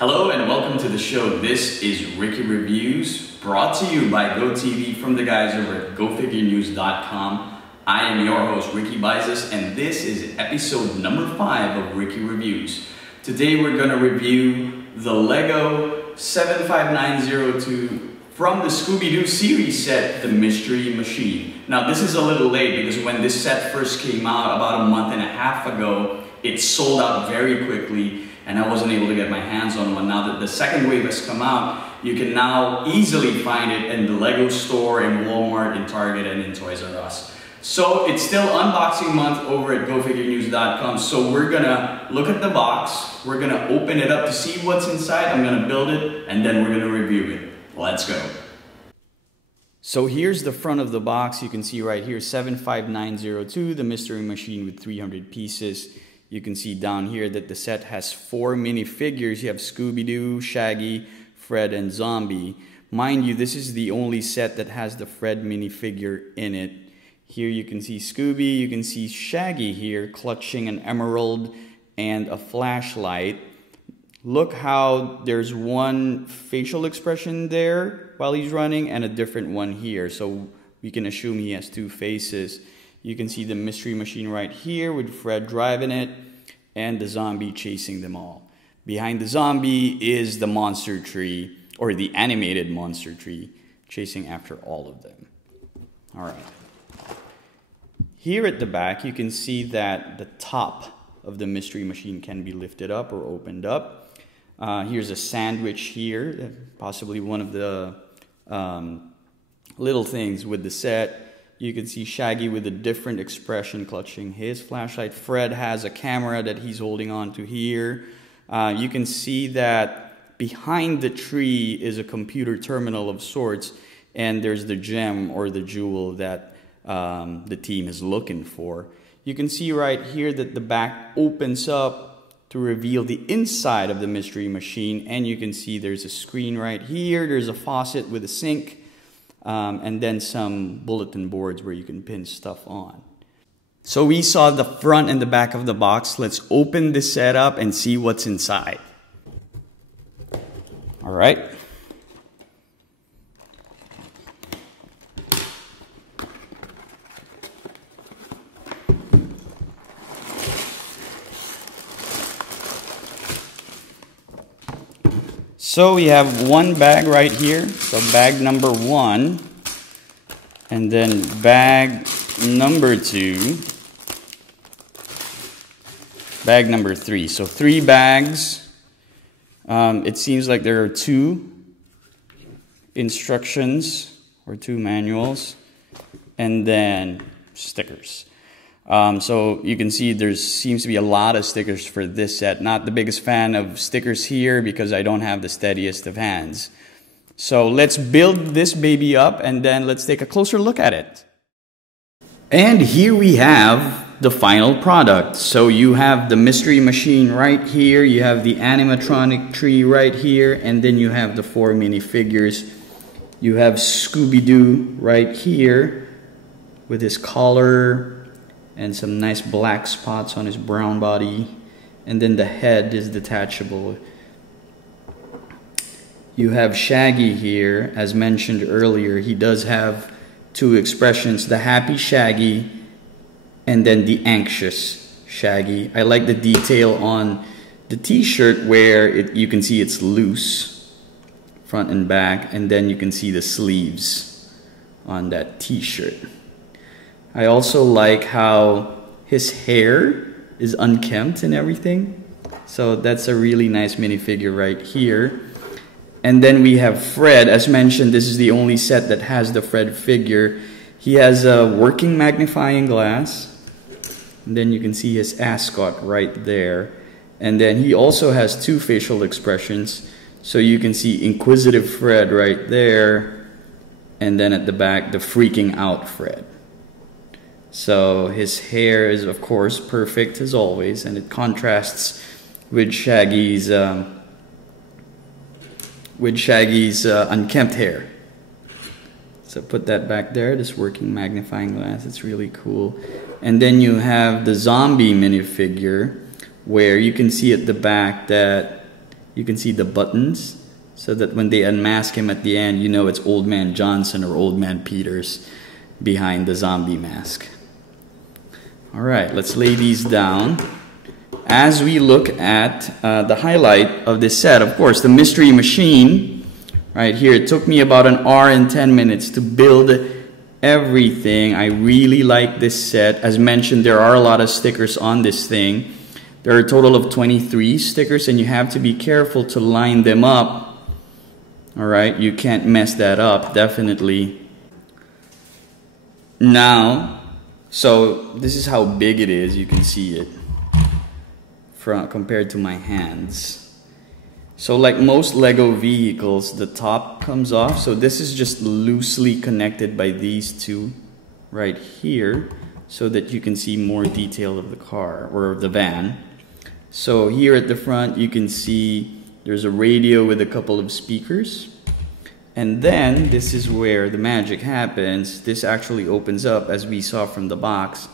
Hello and welcome to the show. This is Ricky Reviews, brought to you by GoTV from the guys over at GoFigureNews.com. I am your host, Ricky Baizas, and this is episode number 5 of Ricky Reviews. Today we're going to review the Lego 75902 from the Scooby-Doo series set, The Mystery Machine. Now this is a little late because when this set first came out about a month and a half ago, it sold out very quickly and I wasn't able to get my hands on one. Now that the second wave has come out, you can now easily find it in the Lego store, in Walmart, in Target, and in Toys R Us. So it's still unboxing month over at GoFigureNews.com. So we're gonna look at the box, we're gonna open it up to see what's inside, I'm gonna build it, and then we're gonna review it. Let's go. So here's the front of the box. You can see right here, 75902, the Mystery Machine with 300 pieces. You can see down here that the set has 4 minifigures. You have Scooby-Doo, Shaggy, Fred, and Zombie. Mind you, this is the only set that has the Fred minifigure in it. Here you can see Scooby, you can see Shaggy here clutching an emerald and a flashlight. Look how there's one facial expression there while he's running and a different one here. So we can assume he has 2 faces. You can see the Mystery Machine right here with Fred driving it and the zombie chasing them all. Behind the zombie is the monster tree, or the animated monster tree, chasing after all of them. All right. Here at the back, you can see that the top of the Mystery Machine can be lifted up or opened up. Here's a sandwich here, possibly one of the little things with the set. You can see Shaggy with a different expression clutching his flashlight. Fred has a camera that he's holding on to here. You can see that behind the tree is a computer terminal of sorts, and there's the gem or the jewel that the team is looking for. You can see right here that the back opens up to reveal the inside of the Mystery Machine, and you can see there's a screen right here. There's a faucet with a sink. And then some bulletin boards where you can pin stuff on. So we saw the front and the back of the box. Let's open this set up and see what's inside. All right. So we have one bag right here, so bag number 1, and then bag number 2, bag number 3. So 3 bags. It seems like there are 2 instructions or 2 manuals, and then stickers. So you can see there seems to be a lot of stickers for this set. Not the biggest fan of stickers here because I don't have the steadiest of hands. So let's build this baby up and then let's take a closer look at it. And here we have the final product. So you have the Mystery Machine right here, you have the animatronic tree right here, and then you have the 4 minifigures. You have Scooby-Doo right here with his collar and some nice black spots on his brown body, and then the head is detachable. You have Shaggy here, as mentioned earlier. He does have 2 expressions, the happy Shaggy and then the anxious Shaggy. I like the detail on the t-shirt where you can see it's loose, front and back, and then you can see the sleeves on that t-shirt. I also like how his hair is unkempt and everything. So that's a really nice minifigure right here. And then we have Fred. As mentioned, this is the only set that has the Fred figure. He has a working magnifying glass. And then you can see his ascot right there. And then he also has 2 facial expressions. So you can see Inquisitive Fred right there. And then at the back, the freaking out Fred. So his hair is, of course, perfect as always, and it contrasts with Shaggy's unkempt hair. So put that back there, this working magnifying glass. It's really cool. And then you have the zombie minifigure, where you can see at the back that You can see the buttons, so that when they unmask him at the end, you know it's Old Man Johnson or Old Man Peters behind the zombie mask. All right, let's lay these down. As we look at the highlight of this set, of course, the mystery machine right here. It took me about 1 hour and 10 minutes to build everything. I really like this set. As mentioned, there are a lot of stickers on this thing. There are a total of 23 stickers, and you have to be careful to line them up. All right, you can't mess that up, definitely. Now, so this is how big it is. You can see it compared to my hands. So like most Lego vehicles, the top comes off. So this is just loosely connected by these two right here, so that you can see more detail of the car or of the van. So here at the front, you can see there's a radio with a couple of speakers. And then this is where the magic happens. This actually opens up, as we saw from the box.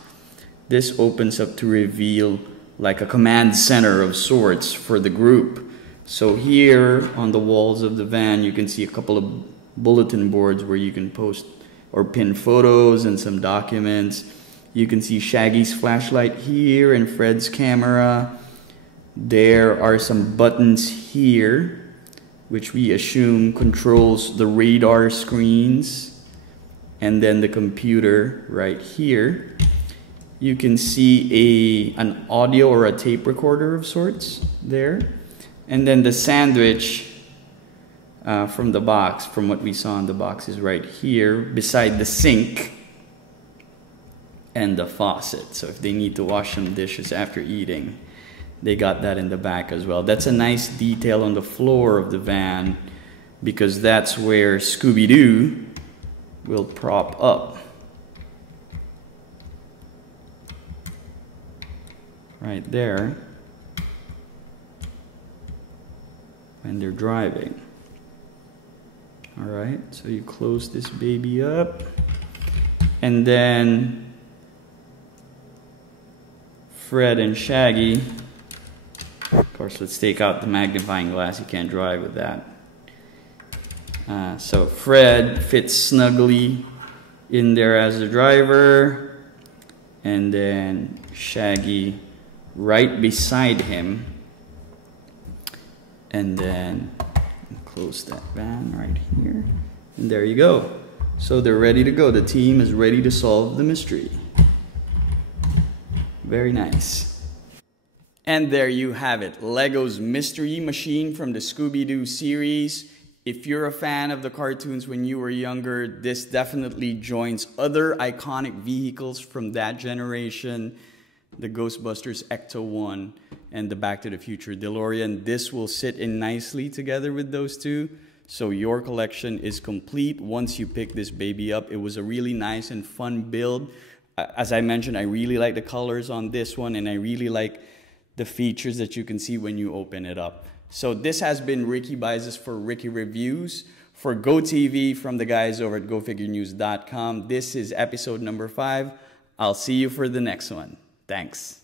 This opens up to reveal like a command center of sorts for the group. So here on the walls of the van, you can see a couple of bulletin boards where you can post or pin photos and some documents. You can see Shaggy's flashlight here and Fred's camera. There are some buttons here, which we assume controls the radar screens, and then the computer right here. You can see an audio or a tape recorder of sorts there, and then the sandwich from the box, from what we saw in the box, is right here beside the sink and the faucet. So if they need to wash some dishes after eating, they got that in the back as well. That's a nice detail on the floor of the van, because that's where Scooby-Doo will prop up. Right there. When they're driving. Alright, so you close this baby up. And then Fred and Shaggy. Of course, let's take out the magnifying glass. You can't drive with that. So Fred fits snugly in there as the driver, and then Shaggy right beside him. And then close that van right here. And there you go. So they're ready to go. The team is ready to solve the mystery. Very nice. And there you have it, Lego's Mystery Machine from the Scooby-Doo series. If you're a fan of the cartoons when you were younger, this definitely joins other iconic vehicles from that generation, the Ghostbusters Ecto-1 and the Back to the Future DeLorean. This will sit in nicely together with those two. So your collection is complete once you pick this baby up. It was a really nice and fun build. As I mentioned, I really like the colors on this one, and I really like the features that you can see when you open it up. So this has been Ricky Baizas for Ricky Reviews. For GoTV from the guys over at GoFigureNews.com. This is episode number 5. I'll see you for the next one. Thanks.